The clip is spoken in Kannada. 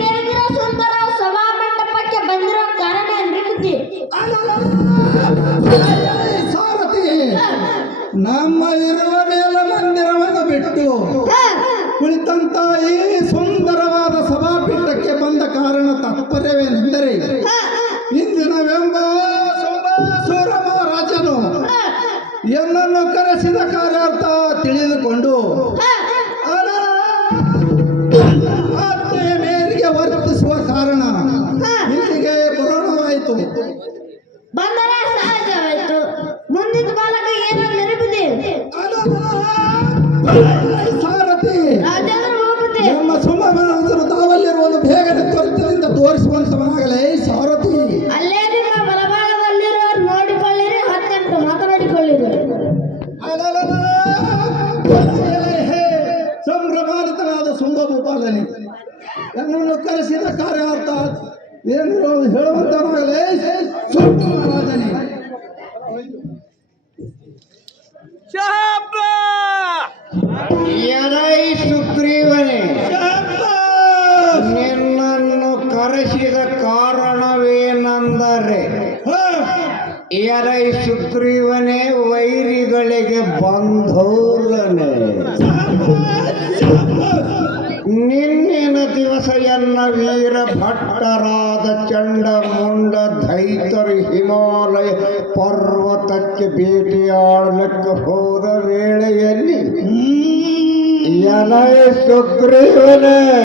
ನೆರೆದಿರೋ ಸುಂದರ ಸಭಾ ಮಂಟಪಕ್ಕೆ ಬಂದಿರೋ ಕಾರಣ ಏನ್ರಿ ಬುದ್ಧಿ? ಸಾರಥಿ, ನಮ್ಮ ಇರುವ ನೆಲ ಮಂದಿರವನ್ನು ಬಿಟ್ಟು ಕುಳಿತಂತ ಈ ಸುಂದರವಾದ ಸಭಾಪೀಠಕ್ಕೆ ಬಂದ ಕಾರಣ ತಾತ್ಪರ್ಯವೇನೆಂದರೆ ಇಂದಿನವೆಂಬ ಸೋಮೇಶ್ವರ ಮಹಾರಾಜನು ಎಲ್ಲನ್ನು ಕರೆಸಿದ ಕಾರ್ಯಾರ್ಥ ತಿಳಿದುಕೊಂಡು ಆಜ್ಞೆಯ ಮೇರೆಗೆ ವರ್ತಿಸುವ ಕಾರಣ ಇಲ್ಲಿಗೆ ಬರೋಣವಾಯಿತು. ಬಂದರೆ ಸಹಜವಾಯ್ತು. ಮುಂದಿನ ಬಾಲಕ ಏನೋ ನೆರಬಿದೆ ಸಾರಥಿ, ರಾಜೇಂದ್ರ ಹೋಗುತ್ತೆ. ನಮ್ಮ ಸುಮನರು ತಾವಲ್ಲಿರುವುದು ಬೇಗನೆ ತ್ವರಿತದಿಂದ ತೋರಿಸುವಂತವನಾಗಲೇ ಸಾರಥಿ. ಅಲ್ಲೇ ನಿಮ್ಮ ಬಲಭಾಗದಲ್ಲಿರೋ ನೋಡಿಕೊಳ್ಳಿರಿ, 18 ಮಾತನಾಡಿಕೊಳ್ಳಿರಿ. ಸಂಭ್ರಮಾನಿತನಾದ ಸುಂದಭೂಪಾಲನೆ ನನ್ನನ್ನು ಕರೆಸಿದ ಕಾರ್ಯಾರ್ಥ ಏನು ಹೇಳುವಂತವನಾಗಲೇ ಸುಂದರರಾಜನೇ. ಎಲೈ ಸುಗ್ರೀವನೇ, ನಿನ್ನನ್ನು ಕರೆಸಿದ ಕಾರಣವೇನೆಂದರೆ ಎಲೈ ಸುಗ್ರೀವನೇ ವೈರಿಗಳಿಗೆ ಬಂಧೋರನೆ. ನಿನ್ನಿನ ದಿವಸ ಎನ್ನ ವೀರ ಭಟ್ಟರಾದ ಚಂಡ ಮುಂಡ ದೈತರು ಹಿಮಾಲಯ ಪರ್ವತಕ್ಕೆ ಭೇಟಿಯಾಡಲಿಕ್ಕೆ ಹೋದ ವೇಳೆಯಲ್ಲಿ ಎಲೈ ಸುಗ್ರೀವನೇ